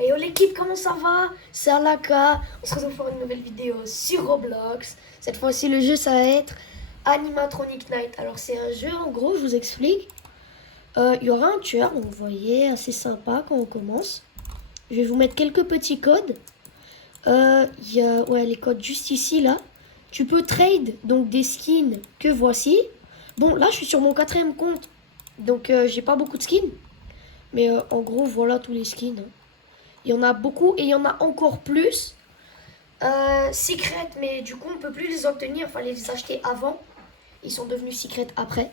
Hey yo l'équipe, comment ça va? C'est Alaka. On se retrouve pour une nouvelle vidéo sur Roblox. Cette fois-ci, le jeu, ça va être Animatronic Night. Alors, c'est un jeu, en gros, je vous explique. Il y aura un tueur, donc vous voyez, assez sympa quand on commence. Je vais vous mettre quelques petits codes. Il y a les codes juste ici, là. Tu peux trade, donc des skins que voici. Bon, là, je suis sur mon 4e compte. Donc, j'ai pas beaucoup de skins. Mais en gros, voilà tous les skins. Il y en a beaucoup et il y en a encore plus. Secret, mais du coup, on peut plus les obtenir. Il fallait les acheter avant. Ils sont devenus secret après.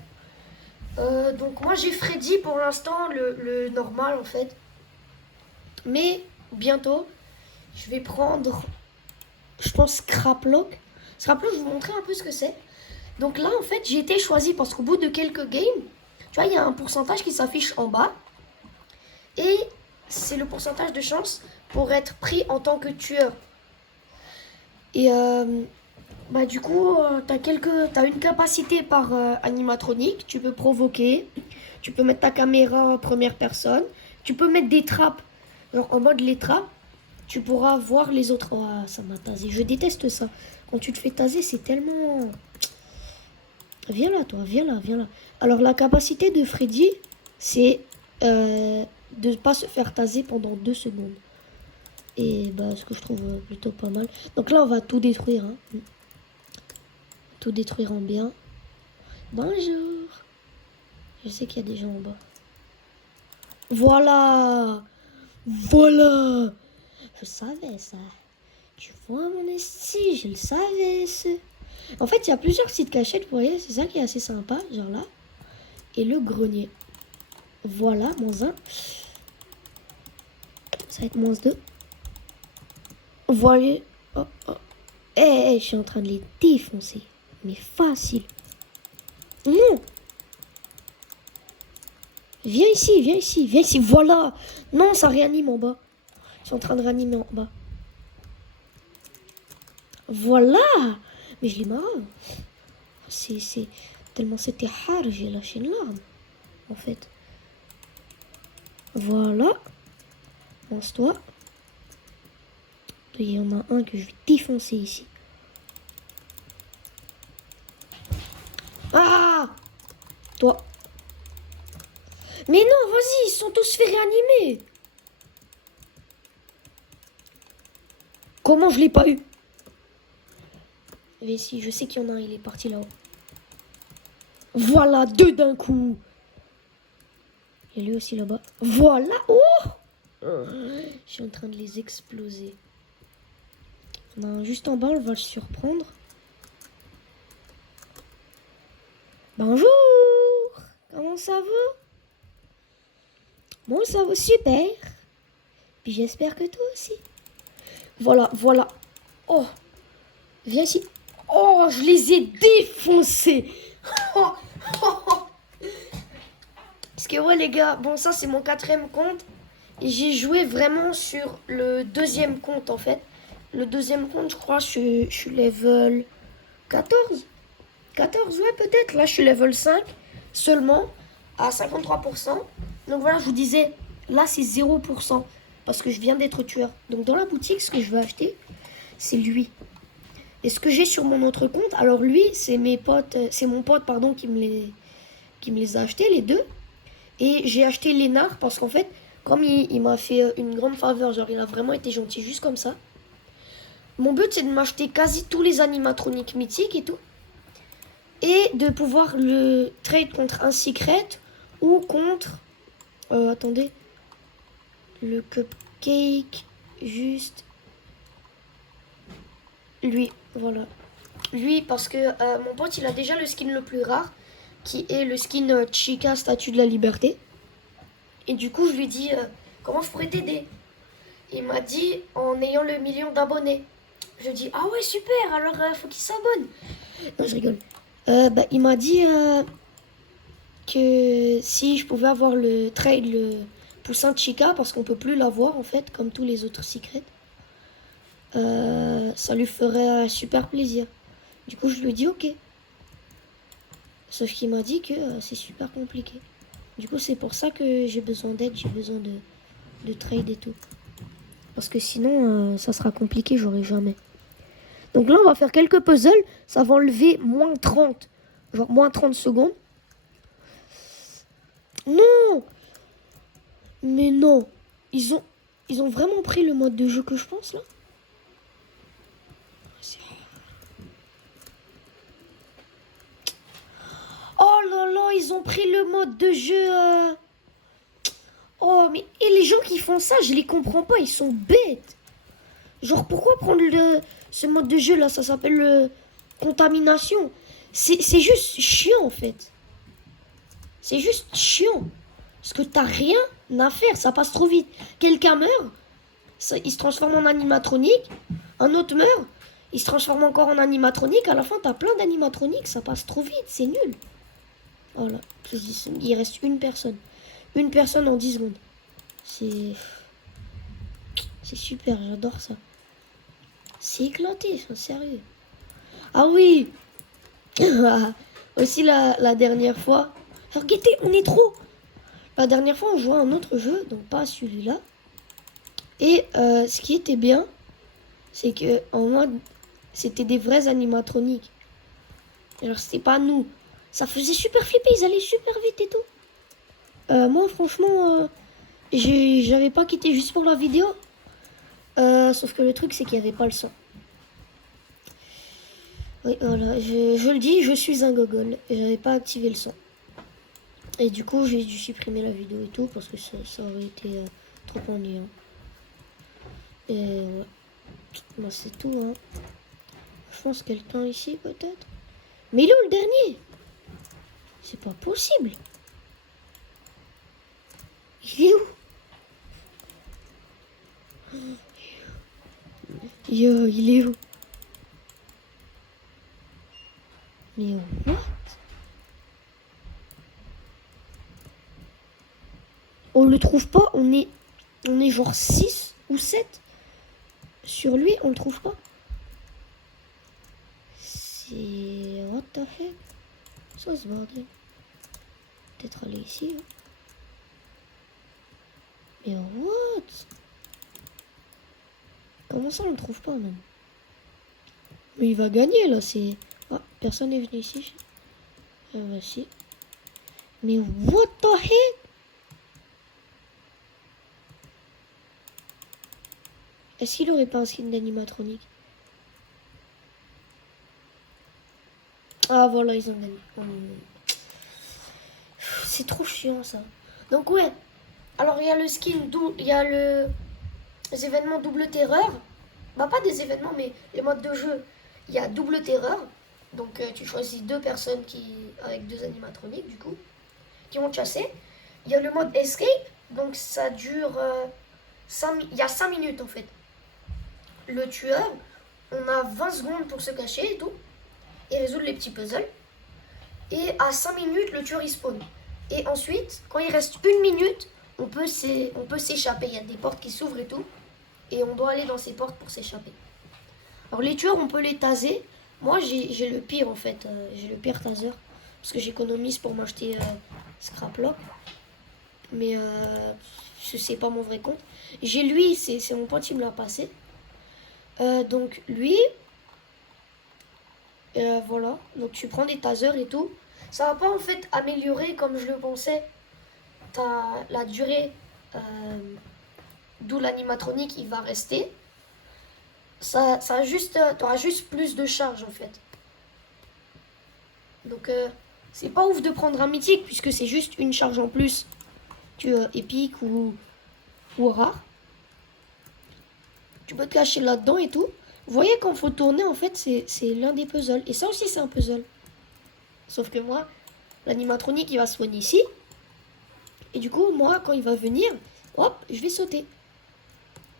Donc, moi, j'ai Freddy pour l'instant, le normal en fait. Mais bientôt, je vais prendre, je pense, Scraplock. Scraplock, je vais vous montrer un peu ce que c'est. Donc là, en fait, j'ai été choisi parce qu'au bout de quelques games, tu vois, il y a un pourcentage qui s'affiche en bas. Et c'est le pourcentage de chance pour être pris en tant que tueur. Et du coup, t'as une capacité par animatronique. Tu peux provoquer. Tu peux mettre ta caméra en première personne. Tu peux mettre des trappes. Alors, en mode les trappes, tu pourras voir les autres. Oh, ça m'a tasé. Je déteste ça. Quand tu te fais taser, c'est tellement... Viens là, toi. Viens là, viens là. Alors, la capacité de Freddy, c'est de ne pas se faire taser pendant 2 secondes. Et ce que je trouve plutôt pas mal. Donc là, on va tout détruire. Hein. Tout détruire en bien. Bonjour. Je sais qu'il y a des gens en bas. Voilà. Voilà. Je savais ça. Tu vois mon esti, je le savais. En fait, il y a plusieurs sites cachettes, vous voyez. C'est ça qui est assez sympa. Genre là. Et le grenier. Voilà, -1. Ça va être -2. Vous voyez. Oh, oh. Je suis en train de les défoncer. Mais facile. Non. Viens ici, viens ici, viens ici. Voilà. Non, ça réanime en bas. Je suis en train de réanimer en bas. Voilà. Mais je l'ai marre. C'est tellement c'était rare, j'ai lâché une larme. En fait. Voilà. Lance-toi. Il y en a un que je vais défoncer ici. Ah. Toi. Mais non, vas-y, ils sont tous fait réanimer. Comment je l'ai pas eu? Mais si, je sais qu'il y en a un, il est parti là-haut. Voilà, 2 d'un coup. Il y a lui aussi là-bas. Voilà. Oh, je suis en train de les exploser. On a un juste en bas, on va le surprendre. Bonjour. Comment ça va? Moi, ça va super. Puis j'espère que toi aussi. Voilà, voilà. Oh, viens ici. Oh, je les ai défoncés. Parce que ouais les gars, bon ça c'est mon 4e compte. Et j'ai joué vraiment sur le 2e compte en fait. Le 2e compte je crois je suis level 14. 14 ouais peut-être. Là je suis level 5 seulement à 53%. Donc voilà je vous disais, là c'est 0%. Parce que je viens d'être tueur. Donc dans la boutique ce que je veux acheter c'est lui. Et ce que j'ai sur mon autre compte, alors lui c'est mes potes, c'est mon pote pardon qui me les a achetés les deux. Et j'ai acheté Lénard parce qu'en fait, comme il m'a fait une grande faveur, genre il a vraiment été gentil juste comme ça. Mon but c'est de m'acheter quasi tous les animatroniques mythiques et tout. Et de pouvoir le trade contre un secret ou contre... attendez. Le cupcake, juste... Lui, voilà. Lui parce que mon pote il a déjà le skin le plus rare. Qui est le skin Chica Statue de la Liberté. Et du coup, je lui ai dit, comment je pourrais t'aider? Il m'a dit, en ayant le 1 000 000 d'abonnés. Je lui ai dit, ah ouais, super, alors faut qu'il s'abonne. Non, je rigole. Il m'a dit que si je pouvais avoir le trade, le poussin de Chica, parce qu'on peut plus l'avoir en fait, comme tous les autres secrets, ça lui ferait super plaisir. Du coup, je lui ai dit, ok. Sauf qu'il m'a dit que c'est super compliqué. Du coup, c'est pour ça que j'ai besoin d'aide, j'ai besoin de trade et tout. Parce que sinon, ça sera compliqué, j'aurai jamais. Donc là, on va faire quelques puzzles. Ça va enlever moins 30. Genre moins 30 secondes. Non! Mais non! Ils ont vraiment pris le mode de jeu que je pense, là? Oh là là, ils ont pris le mode de jeu... Oh, mais et les gens qui font ça, je les comprends pas, ils sont bêtes. Genre, pourquoi prendre ce mode de jeu là? Ça s'appelle contamination. C'est juste chiant en fait. C'est juste chiant. Parce que t'as rien à faire, ça passe trop vite. Quelqu'un meurt, il se transforme en animatronique. Un autre meurt, il se transforme encore en animatronique. À la fin, t'as plein d'animatroniques, ça passe trop vite, c'est nul. Voilà, il reste une personne. Une personne en 10 secondes. C'est super, j'adore ça. C'est éclaté, c'est sérieux. Ah oui. Aussi la dernière fois. Alors guettez, on est trop. La dernière fois, on jouait à un autre jeu, donc pas celui-là. Et ce qui était bien, c'est que en mode, c'était des vrais animatroniques. Alors c'était pas nous. Ça faisait super flipper, ils allaient super vite et tout. Moi, franchement, j'avais pas quitté juste pour la vidéo. Sauf que le truc, c'est qu'il n'y avait pas le son. Oui, voilà, je le dis, je suis un gogol. Et j'avais pas activé le son. Et du coup, j'ai dû supprimer la vidéo et tout parce que ça aurait été trop ennuyant. Et ouais. Bah, c'est tout, hein. Je pense quelqu'un ici, peut-être. Mais il est où le dernier? C'est pas possible. Il est où? Yo, il est où? Mais what? On le trouve pas, on est genre 6 ou 7 sur lui, on le trouve pas. C'est... What the heck? Ça ce bordel. Peut-être aller ici. Hein. Mais what? Comment ça on le trouve pas même? Mais il va gagner là, c'est... Ah, personne n'est venu ici. Voici. Mais what the heck? Est-ce qu'il aurait pas un skin d'animatronique? Ah voilà, ils ont gagné. C'est trop chiant ça. Donc ouais. Alors il y a le skin, il y a les événements double terreur. Bah pas des événements mais les modes de jeu. Il y a double terreur. Donc tu choisis deux personnes avec deux animatroniques du coup. Qui vont te chasser. Il y a le mode escape. Donc ça dure... il y a 5 minutes en fait. Le tueur, on a 20 secondes pour se cacher et tout. Et résoudre les petits puzzles. Et à 5 minutes, le tueur il spawn. Et ensuite, quand il reste 1 minute, on peut s'échapper. Il y a des portes qui s'ouvrent et tout. Et on doit aller dans ces portes pour s'échapper. Alors les tueurs, on peut les taser. Moi, j'ai le pire en fait. J'ai le pire taser. Parce que j'économise pour m'acheter Scraplock. Mais c'est pas mon vrai compte. J'ai lui, c'est mon pote qui me l'a passé. Donc lui... voilà, donc tu prends des tasers et tout. Ça va pas en fait améliorer comme je le pensais la durée d'où l'animatronique il va rester. Ça juste, t'auras juste plus de charge en fait. Donc c'est pas ouf de prendre un mythique puisque c'est juste une charge en plus. Épique ou rare. Tu peux te cacher là-dedans et tout. Vous voyez quand il faut tourner, en fait, c'est l'un des puzzles. Et ça aussi, c'est un puzzle. Sauf que moi, l'animatronique, il va se soigner ici. Et du coup, moi, quand il va venir, hop, je vais sauter.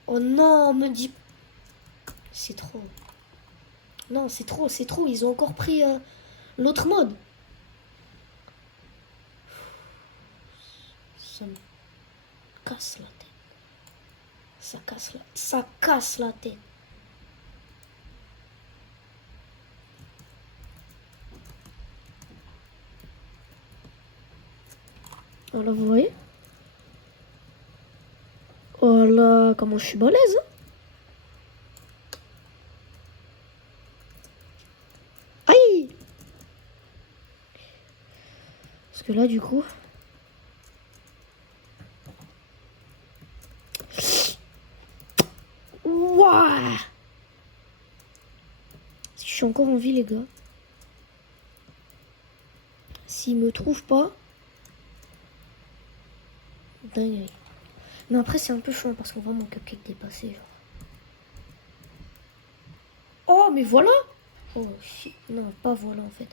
Oh non, on me dit... C'est trop. Non, c'est trop, c'est trop. Ils ont encore pris l'autre mode. Ça me casse la tête. Ça casse la tête. Voilà, vous voyez. Voilà, comment je suis balèze. Hein. là, du coup... Wouah! Je suis encore en vie, les gars. S'il me trouve pas... Dingue. Mais après, c'est un peu chiant parce qu'on voit mon cupcake dépasser, genre. Oh, mais voilà! Oh, shit. Non, pas voilà, en fait.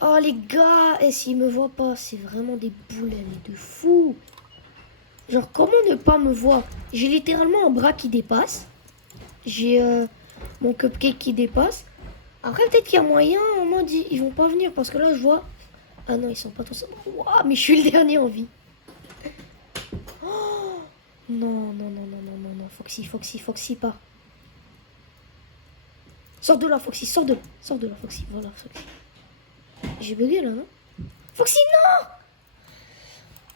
Oh, les gars! Et s'ils me voient pas, c'est vraiment des boulets de fou! Genre, comment ne pas me voir? J'ai littéralement un bras qui dépasse. J'ai mon cupcake qui dépasse. Après, peut-être qu'il y a moyen, en mode, ils vont pas venir. Parce que là, je vois... Ah non, ils sont pas tous... Waouh, mais je suis le dernier en vie. Oh non, non, non, non, non, non, non. Foxy, Foxy, Foxy, pas. Sors de là, Foxy, sors de là. Sors de là, Foxy. Voilà, Foxy. J'ai bugué, là, non? Foxy, non!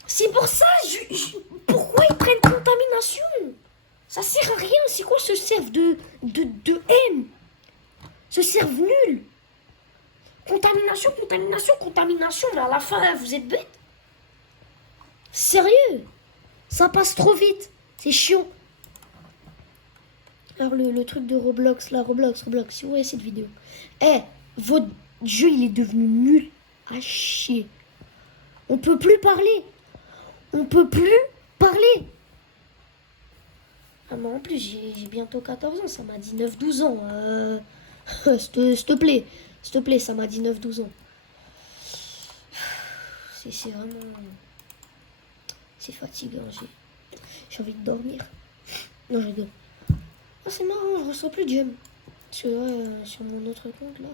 C'est pour ça, pourquoi ils prennent contamination? Ça sert à rien. C'est quoi ce serve de haine? Ce serve nul. Contamination, contamination, contamination. Mais à la fin, vous êtes bêtes. Sérieux? Ça passe trop vite. C'est chiant. Alors, le truc de Roblox, là, Roblox, si vous voyez cette vidéo. Eh, votre jeu, il est devenu nul à chier. On peut plus parler. On peut plus parler. Ah, mais en plus, j'ai bientôt 14 ans. Ça m'a dit 9-12 ans. S'il te plaît. S'il te plaît, ça m'a dit 9-12 ans. C'est vraiment... C'est fatigant. J'ai envie de dormir. Non, je rigole. Ah, c'est marrant, je reçois plus de gemmes. Parce que sur mon autre compte, là...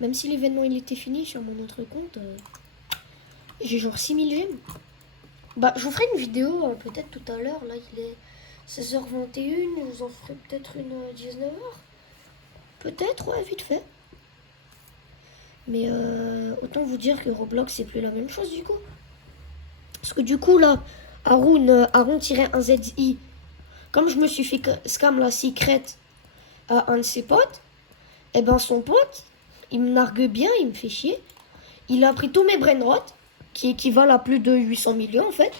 Même si l'événement, il était fini, sur mon autre compte... j'ai genre 6000 gemmes. Bah, je vous ferai une vidéo peut-être tout à l'heure. Là, il est 16h21. Je vous en ferai peut-être une 19h. Peut-être, ouais, vite fait. Mais autant vous dire que Roblox, c'est plus la même chose du coup. Parce que du coup, là, Haroun-1ZI, comme je me suis fait scam la secret à un de ses potes, et ben son pote, il me nargue bien, il me fait chier. Il a pris tous mes brainrots, qui équivalent à plus de 800 millions en fait.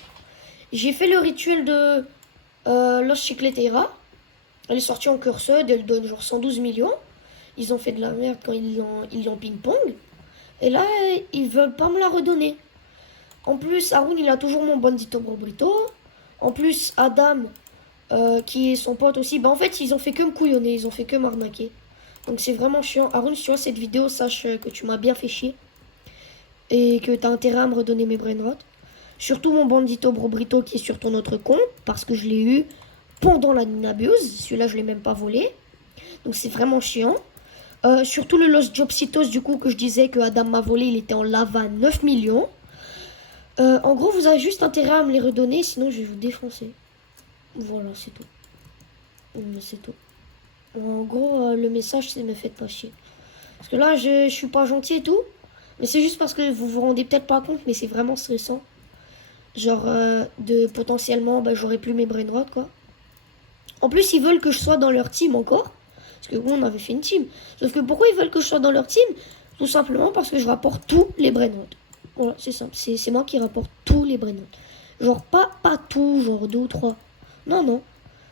J'ai fait le rituel de Los Chicletera. Elle est sortie en curseur, elle donne genre 112 millions. Ils ont fait de la merde quand ils l'ont ping-pong. Et là, ils veulent pas me la redonner. En plus, Haroun, il a toujours mon bandito brobrito. En plus, Adam, qui est son pote aussi, bah en fait, ils ont fait que me couillonner, ils ont fait que m'arnaquer. Donc c'est vraiment chiant. Haroun, si tu vois cette vidéo, sache que tu m'as bien fait chier. Et que t'as intérêt à me redonner mes brainrots. Surtout mon bandito brobrito qui est sur ton autre compte, parce que je l'ai eu pendant la Ninabuse. Celui-là, je l'ai même pas volé. Donc c'est vraiment chiant. Surtout le Los Jobsitos, du coup, que je disais que Adam m'a volé, il était en lava 9 millions. En gros, vous avez juste intérêt à me les redonner, sinon je vais vous défoncer. Voilà, c'est tout. C'est tout. En gros, le message, c'est ne me faites pas chier. Parce que là, je suis pas gentil et tout. Mais c'est juste parce que vous vous rendez peut-être pas compte, mais c'est vraiment stressant. Genre, de potentiellement, bah, j'aurais plus mes brainrots, quoi. En plus, ils veulent que je sois dans leur team encore. Parce que bon, on avait fait une team. Sauf que pourquoi ils veulent que je sois dans leur team? Tout simplement parce que je rapporte tous les brainrots. Voilà, c'est simple. C'est moi qui rapporte tous les brainrots. Genre pas tout, genre 2 ou 3. Non, non.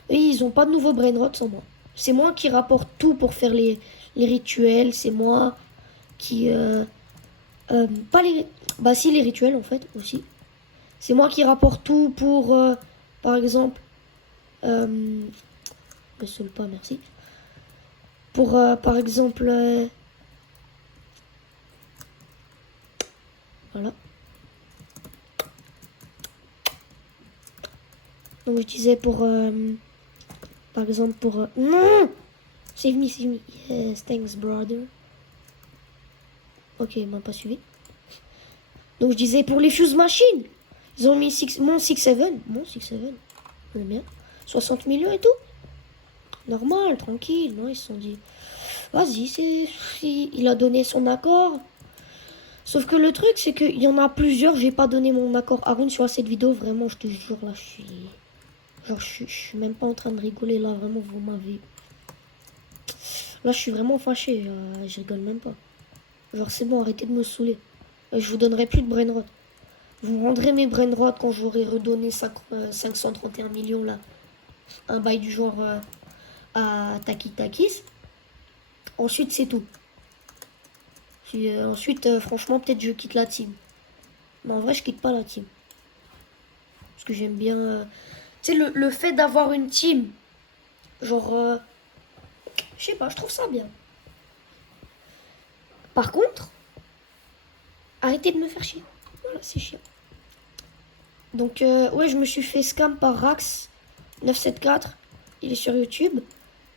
Et ils ont pas de nouveaux brainrots sans moi. C'est moi qui rapporte tout pour faire les rituels. C'est moi qui... pas les... Bah si, les rituels en fait, aussi. C'est moi qui rapporte tout pour... par exemple... me saoule pas, merci. Pour, par exemple... voilà. Donc je disais pour... par exemple pour... non! Save me, save me. Yes, thanks, brother. Ok, il m'a pas suivi. Donc je disais pour les fuse machines. Ils ont mis mon 6-7. Mon 6-7. Le mien. 60 millions et tout. Normal, tranquille. Non, ils se sont dit... Vas-y, il a donné son accord. Sauf que le truc, c'est qu'il y en a plusieurs. J'ai pas donné mon accord. Haroun, sur cette vidéo, vraiment, je te jure, là, je suis... Genre, je suis même pas en train de rigoler, là. Vraiment, vous m'avez... Là, je suis vraiment fâché. Je rigole même pas. Genre, c'est bon, arrêtez de me saouler. Je vous donnerai plus de brainrot. Je vous rendrai mes brainrots quand j'aurai redonné 531 millions là. Un bail du genre à Takis. Ensuite, c'est tout. Puis, ensuite, franchement, peut-être je quitte la team. Mais en vrai, je quitte pas la team. Parce que j'aime bien... tu sais, le fait d'avoir une team, genre... je sais pas, je trouve ça bien. Par contre, arrêtez de me faire chier. Voilà, c'est chiant. Donc, ouais, je me suis fait scam par Rax974. Il est sur YouTube.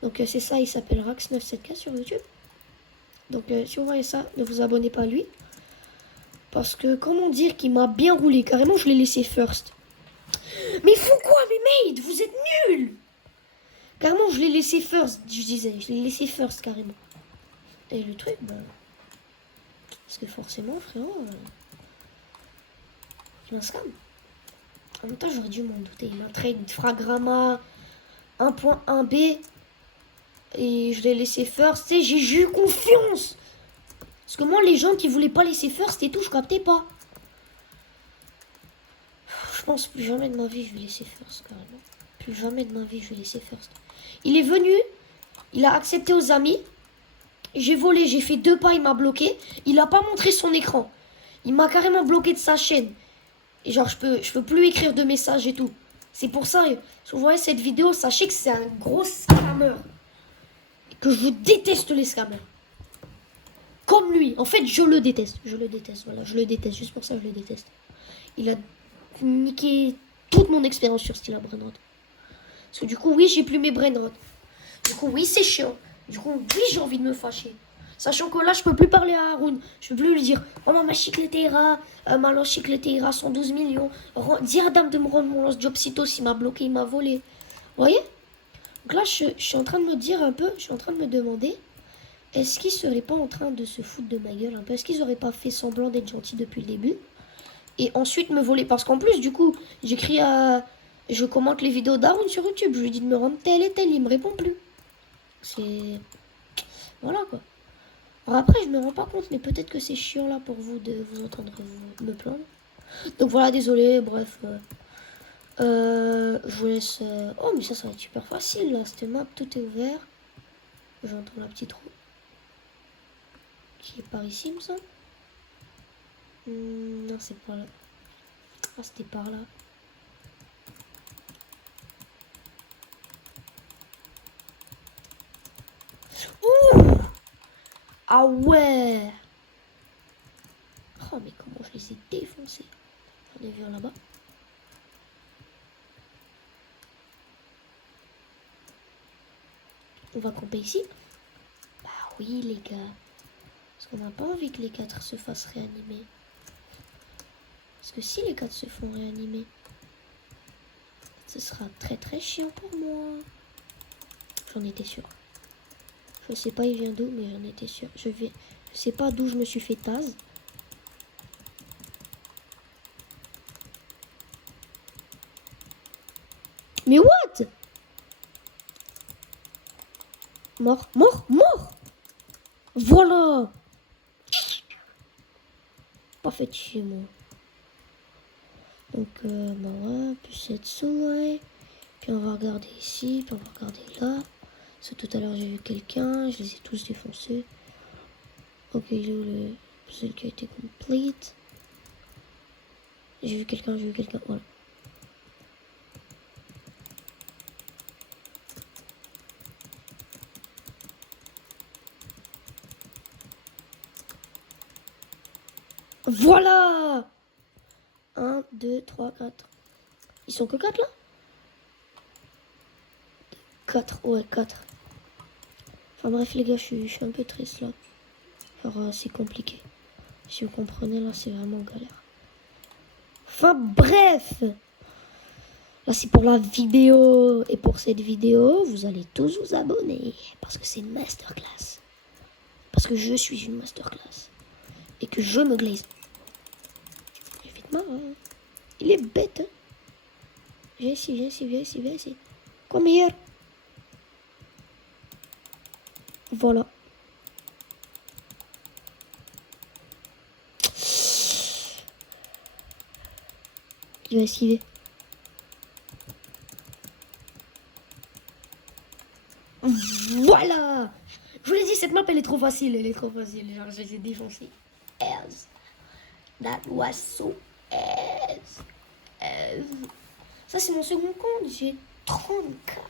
Donc, c'est ça, il s'appelle Rax974 sur YouTube. Donc, si vous voyez ça, ne vous abonnez pas à lui. Parce que, comment dire qu'il m'a bien roulé. Carrément, je l'ai laissé first. Mais fou quoi, mes mates, vous êtes nuls. Carrément, je l'ai laissé first, je disais. Je l'ai laissé first, carrément. Et le truc, bah... parce que forcément, frérot... il m'a scam. En même temps, j'aurais dû m'en douter. Il m'a trade Fragramma 1.1b. Et je l'ai laissé first. Tu sais, j'ai eu confiance. Parce que moi, les gens qui voulaient pas laisser first et tout, je captais pas. Je pense plus jamais de ma vie, je vais laisser first, carrément. Plus jamais de ma vie, je vais laisser first. Il est venu. Il a accepté aux amis. J'ai volé, j'ai fait 2 pas, il m'a bloqué. Il a pas montré son écran. Il m'a carrément bloqué de sa chaîne. Et genre, je peux plus écrire de messages et tout. C'est pour ça, si vous voyez cette vidéo, sachez que c'est un gros scammer. Et que je déteste les scammers. Comme lui. En fait, je le déteste. Je le déteste, voilà. Je le déteste. Juste pour ça, je le déteste. Il a niqué toute mon expérience sur Stila Brainrot. Parce que du coup, oui, j'ai plus mes Brainrot. Du coup, oui, c'est chiant. Du coup, oui, j'ai envie de me fâcher. Sachant que là, je peux plus parler à Haroun. Je peux plus lui dire « Oh, ma chicleteira, ma lance chicleteira, 112 millions. Dis à Dame de me rendre mon lance Jobsito s'il m'a bloqué, il m'a volé. » Vous voyez? Donc là, je suis en train de me dire un peu, je suis en train de me demander, est-ce qu'ils seraient pas en train de se foutre de ma gueule un peu? Est-ce qu'ils auraient pas fait semblant d'être gentils depuis le début? Et ensuite me voler? Parce qu'en plus, du coup, j'écris à... Je commente les vidéos d'Haroun sur YouTube. Je lui dis de me rendre tel et tel, il me répond plus. C'est... Voilà, quoi. Alors après, je me rends pas compte, mais peut-être que c'est chiant là pour vous de vous entendre me plaindre. Donc voilà, désolé, bref. Je vous laisse... Oh, mais ça va être super facile là. Cette map, tout est ouvert. J'entends la petite roue. Qui est par ici, me semble. Non, c'est pas là. Ah, c'était par là. Ouh! Ah ouais! Oh, mais comment je les ai défoncés. J'en ai vu un là-bas. On va camper ici. Bah oui, les gars. Parce qu'on n'a pas envie que les 4 se fassent réanimer. Parce que si les 4 se font réanimer, ce sera très très chiant pour moi. J'en étais sûre. Je sais pas il vient d'où, mais j'en étais sûre. Je sais pas d'où je me suis fait tase. Mais what? Mort, mort, mort. Voilà. Pas fait chier, moi. Donc, bah ouais, plus cette souris. Puis on va regarder ici, puis on va regarder là. Parce que tout à l'heure, j'ai vu quelqu'un. Je les ai tous défoncés. Ok, il est où le puzzle qui a été complete? J'ai vu quelqu'un, voilà. Voilà! 1, 2, 3, 4. Ils sont que 4 là? 4, ouais, 4. Enfin bref les gars, je suis un peu triste là. Genre c'est compliqué. Si vous comprenez là, c'est vraiment galère. Enfin bref! Là c'est pour la vidéo. Et pour cette vidéo, vous allez tous vous abonner. Parce que c'est une masterclass. Parce que je suis une masterclass. Et que je me glaze. Évidemment, hein. Il est bête. Hein. Viens ici. Come here. Voilà. Je vais esquiver. Voilà. Je vous l'ai dit, cette map, elle est trop facile. Elle est trop facile. Genre, je les ai défoncés. As. That was so as. Ça, c'est mon second compte. J'ai 34.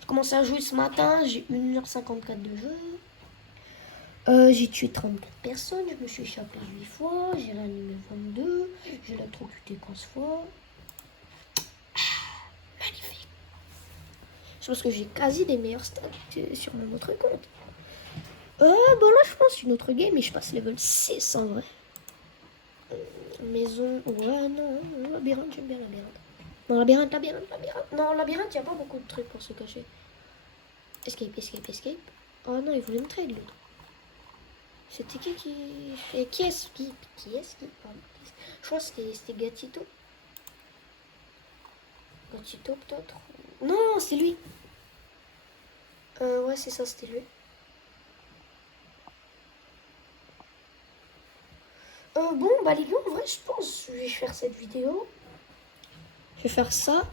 J'ai commencé à jouer ce matin. J'ai 1h54 de jeu. J'ai tué 34 personnes. Je me suis échappé 8 fois. J'ai réanimé 22. J'ai électrocuté 15 fois. Magnifique. Je pense que j'ai quasi des meilleurs stats sur mon autre compte. Bon là, je pense une autre game. Et je passe level 6 en vrai. Maison. Ouais, non. Labyrinthe, j'aime bien labyrinthe. Non, labyrinthe. Non, labyrinthe, il n'y a pas beaucoup de trucs pour se cacher. Escape. Oh non, il voulait me trade l'autre. C'était qui est-ce qui pardon. Je crois que c'était Gatito. Gatito peut-être. Non, c'est lui. Ouais, c'est ça, c'était lui. Bon, bah les gars, en vrai, je pense que je vais faire cette vidéo. Je vais faire ça.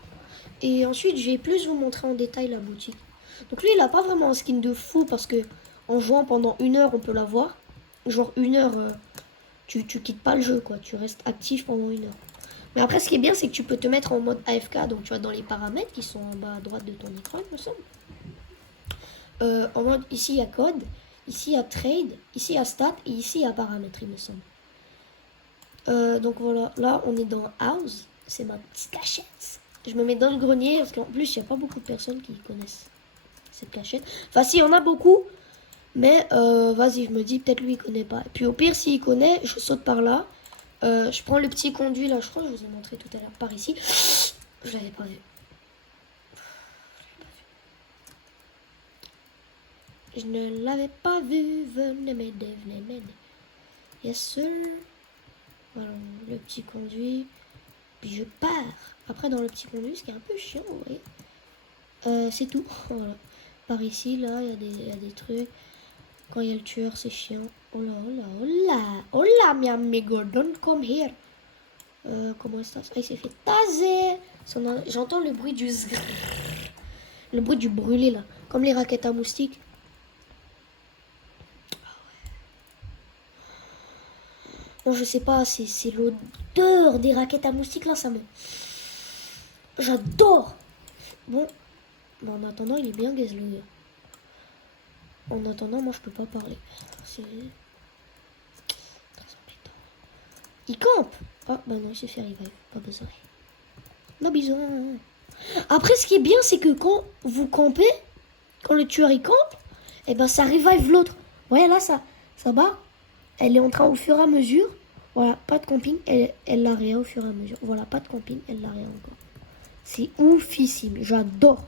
Et ensuite, je vais plus vous montrer en détail la boutique. Donc lui, il a pas vraiment un skin de fou parce que en jouant pendant 1 heure, on peut l'avoir. Genre 1 heure, tu quittes pas le jeu, quoi. Tu restes actif pendant 1 heure. Mais après, ce qui est bien, c'est que tu peux te mettre en mode AFK. Donc tu vas dans les paramètres qui sont en bas à droite de ton écran, il me semble. En mode, ici, il y a code. Ici, il y a trade. Ici, il y a stat. Et ici, il y a paramètres, il me semble. Donc voilà, là, on est dans house. C'est ma petite cachette. Je me mets dans le grenier parce qu'en plus, il n'y a pas beaucoup de personnes qui connaissent cette cachette. Enfin, si, il y en a beaucoup. Mais vas-y, je me dis, peut-être lui, il connaît pas. Et puis au pire, s'il connaît, je saute par là. Je prends le petit conduit, là, je crois que je vous ai montré tout à l'heure, par ici. Je l'avais pas vu. Je ne l'avais pas vu. Venez m'aider. Yes, sir. Voilà, le petit conduit. Puis je pars. Après, dans le petit conduit, ce qui est un peu chiant, vous voyez. C'est tout. Voilà. Par ici, là, il y a des trucs. Quand il y a le tueur, c'est chiant. Oh là, mi amigo, don't come here. Comment est-ce que ça? Ah, il s'est fait taser. J'entends le bruit du zgrrr. Le bruit du brûlé, là. Comme les raquettes à moustiques. Non, je sais pas, c'est l'odeur des raquettes à moustiques, là, ça me... J'adore. Bon, en attendant, il est bien gaze, le gars. En attendant, moi, je peux pas parler. C'est très embêtant. Il campe. Ah, bah non, il s'est fait revive. Pas besoin. Pas besoin. Après, ce qui est bien, c'est que quand vous campez, quand le tueur, il campe, et ben, ça revive l'autre. Vous voyez, là, ça bat. Elle est en train au fur et à mesure. Voilà, pas de camping, elle l'a rien au fur et à mesure. Voilà, pas de camping, elle l'a rien encore. C'est oufissime, j'adore.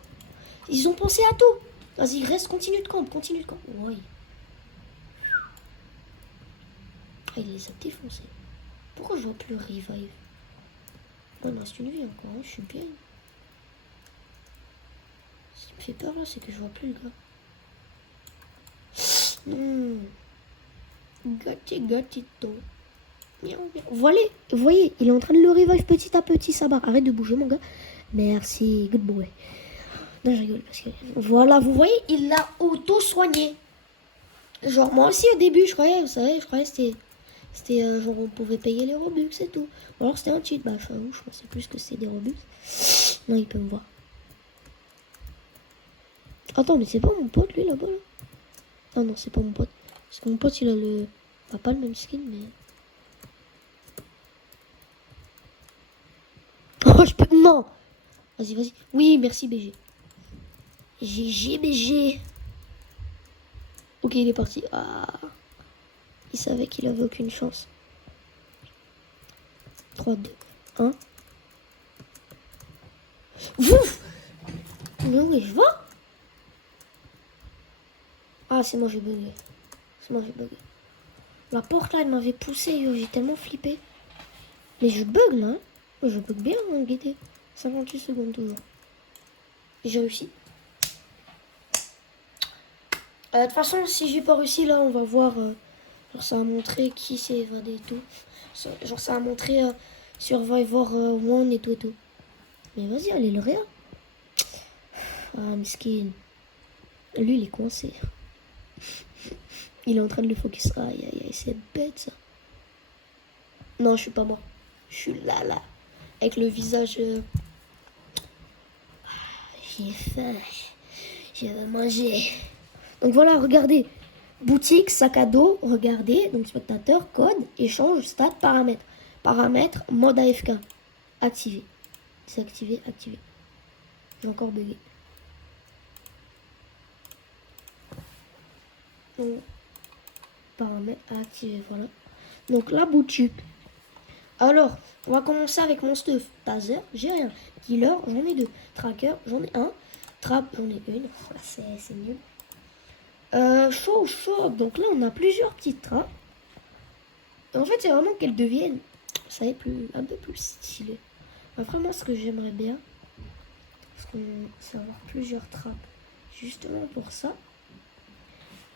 Ils ont pensé à tout. Vas-y, reste, continue de camp. Oui. Ah, il les a défoncés. Pourquoi je vois plus le revive? Moi, il me reste une vie encore, hein, je suis bien. Ce qui me fait peur là, c'est que je vois plus le gars. Non. Gatito. Vous voyez, il est en train de le revive petit à petit, ça barre. Arrête de bouger, mon gars. Merci, good boy. Non, je rigole parce que... Voilà, vous voyez, il l'a auto-soigné. Genre, moi aussi, au début, je croyais que c'était genre, on pouvait payer les Robux et tout. Ou alors, c'était un cheat. Bah, je pensais plus que c'était des Robux. Non, il peut me voir. Attends, mais c'est pas mon pote, lui, là-bas, là? Ah non, c'est pas mon pote. Parce que mon pote, il a le... Bah, pas le même skin, mais... Oh, je peux... Non. Vas-y. Oui, merci, BG. GG, BG. Ok, il est parti. Ah. Il savait qu'il avait aucune chance. 3, 2, 1. Ouf. Mais où je vais? Ah, c'est moi, j'ai bugué. La porte, là, elle m'avait poussé. J'ai tellement flippé. Mais je bug, là. Hein. Je bug bien, hein, guettez. 58 secondes, toujours. J'ai réussi. De toute façon, si j'ai pas réussi, là, on va voir... genre, ça a montré qui s'est évadé et tout. Genre, ça a montré Survivor 1 et tout et tout. Mais vas-y, allez le réa. Ah, miskin. Lui, il est coincé. Il est en train de le focus. Aïe, aïe, aïe, c'est bête, ça. Non, je suis pas mort. Je suis là. Avec le visage... J'ai faim. Je veux manger. Donc voilà, regardez. Boutique, sac à dos, regardez. Donc spectateur, code, échange, stats, paramètres. Paramètres, mode AFK. Activé. C'est activé, activé. J'ai encore bugué. Donc, paramètres activés, voilà. Donc la boutique. Alors, on va commencer avec mon stuff. Taser, j'ai rien. Killer, j'en ai 2. Tracker, j'en ai 1. Trap, j'en ai 1. C'est nul. Show. Donc là, on a plusieurs petites trappes. Et en fait, c'est vraiment qu'elles deviennent, ça est un peu plus stylé. Après, moi, ce que j'aimerais bien, c'est avoir plusieurs trappes. Justement pour ça.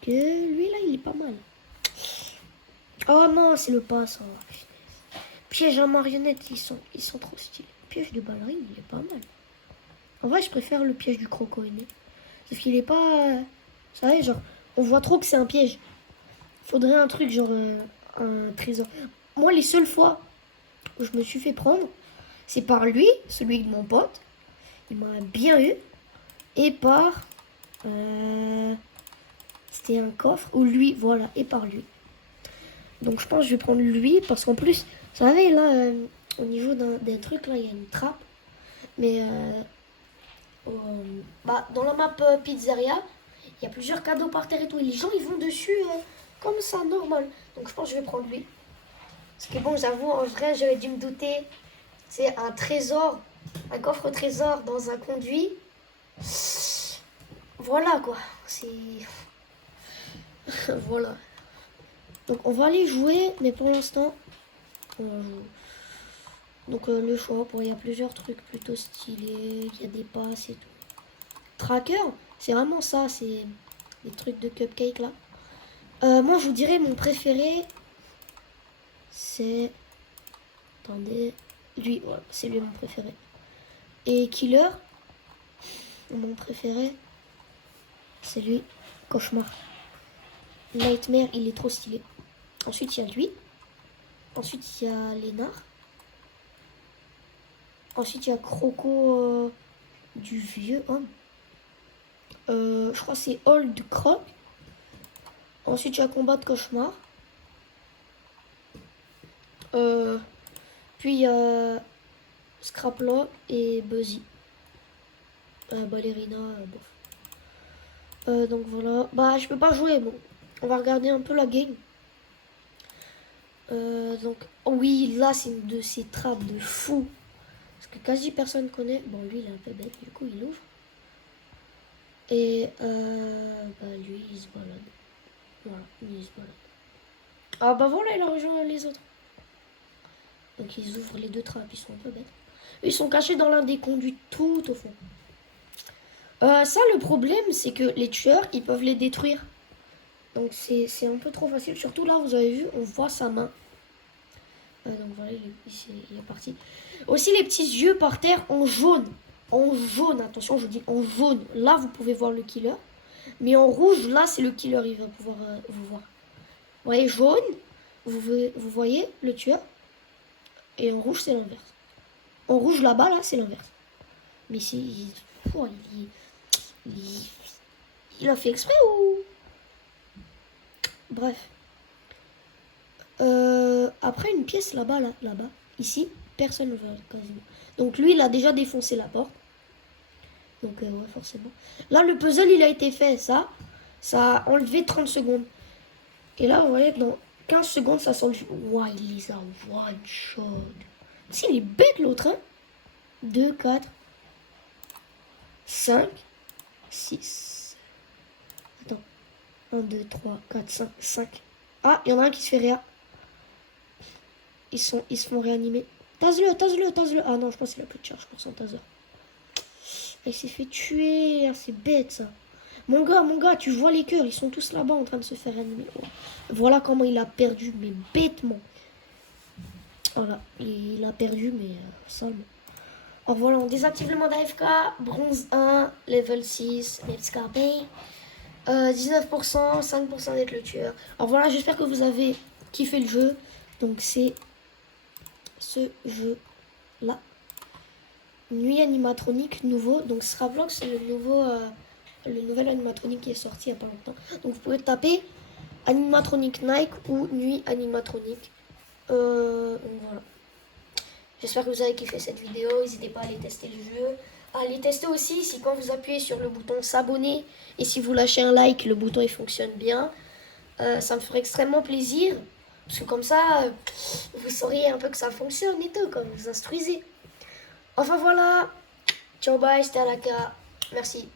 Que lui, là, il est pas mal. Oh non, c'est le pass. Oh, piège en marionnette, ils sont trop stylés. Piège de ballerine, il est pas mal. En vrai, je préfère le piège du croco aîné. Parce qu'il est pas... vous savez, genre, on voit trop que c'est un piège. Faudrait un truc, genre, un trésor. Moi, les seules fois où je me suis fait prendre, c'est par lui, celui de mon pote. Il m'a bien eu. Et par... c'était un coffre. Ou lui, voilà, et par lui. Donc, je pense que je vais prendre lui. Parce qu'en plus, vous savez, là, au niveau d'un truc, là, il y a une trappe. Mais... dans la map pizzeria, il y a plusieurs cadeaux par terre et tout. Et les gens, ils vont dessus comme ça, normal. Donc je pense que je vais prendre lui. Parce que bon, j'avoue, en vrai, j'aurais dû me douter. C'est un trésor, un coffre trésor dans un conduit. Voilà quoi. C'est... voilà. Donc on va aller jouer, mais pour l'instant, on va jouer. Donc le choix, il y a plusieurs trucs plutôt stylés. Il y a des passes et tout. Tracker, c'est vraiment ça, c'est des trucs de cupcake là. Moi je vous dirais mon préféré, c'est... Attendez, lui, voilà, c'est lui mon préféré. Et Killer, mon préféré, c'est lui, Cauchemar. Nightmare, il est trop stylé. Ensuite il y a lui. Ensuite il y a Lénard. Ensuite il y a Croco du vieux homme. Je crois que c'est Old Croc. Ensuite, il y a Combat de Cauchemar. Puis, il y a Scraplock et Buzzy. Ballerina, bof. Donc, voilà. Bah, je peux pas jouer, bon. On va regarder un peu la game. Donc, oh oui, là, c'est une de ces trappes de fou. Parce que quasi personne connaît. Bon, lui, il est un peu bête, du coup, il ouvre. Et, lui, il se balade. Voilà, il se balade. Ah bah voilà, il a rejoint les autres. Donc ils ouvrent les deux trappes, ils sont un peu bêtes. Ils sont cachés dans l'un des conduits tout au fond. Ça, le problème, c'est que les tueurs, ils peuvent les détruire. Donc c'est un peu trop facile. Surtout là, vous avez vu, on voit sa main. Donc voilà, il est parti. Aussi, les petits yeux par terre en jaune. En jaune, attention, je dis en jaune. Là, vous pouvez voir le killer. Mais en rouge, là, c'est le killer, il va pouvoir vous voir. Vous voyez, jaune, vous voyez le tueur. Et en rouge, c'est l'inverse. En rouge, là-bas, là, c'est l'inverse. Mais c'est... il a fait exprès ou... Bref. Après, une pièce là-bas, là-bas. Ici, personne ne va quasiment. Donc lui, il a déjà défoncé la porte. Donc, ouais, forcément. Là, le puzzle, il a été fait. Ça a enlevé 30 secondes. Et là, vous voyez que dans 15 secondes, ça s'enlève. Ouah, il les a one shot. S'il est bête, l'autre, hein. 2, 4, 5, 6. Attends. 1, 2, 3, 4, 5, 5. Ah, il y en a un qui se fait réa. Ils se font réanimer. Tase-le. Ah non, je pense qu'il a plus de charge pour son taser. Il s'est fait tuer. Ah, c'est bête, ça. Mon gars, tu vois les cœurs. Ils sont tous là-bas en train de se faire réanimer. Oh. Voilà comment il a perdu, mais bêtement. Voilà, il a perdu, mais ça, bon. Alors voilà, on désactive le mode AFK, bronze 1, level 6, let's go, 19%, 5% d'être le tueur. Alors voilà, j'espère que vous avez kiffé le jeu. Donc c'est ce jeu-là. Nuit animatronique nouveau. Donc Strablox, c'est le nouvel animatronique qui est sorti il n'y a pas longtemps. Donc vous pouvez taper animatronique Nike ou nuit animatronique. Donc voilà. J'espère que vous avez kiffé cette vidéo. N'hésitez pas à aller tester le jeu. Allez tester aussi si quand vous appuyez sur le bouton s'abonner et si vous lâchez un like, le bouton il fonctionne bien. Ça me ferait extrêmement plaisir. Parce que comme ça, vous sauriez un peu que ça fonctionne et tout, comme vous instruisez. Enfin voilà. Ciao, bye, c'était Alaka. Merci.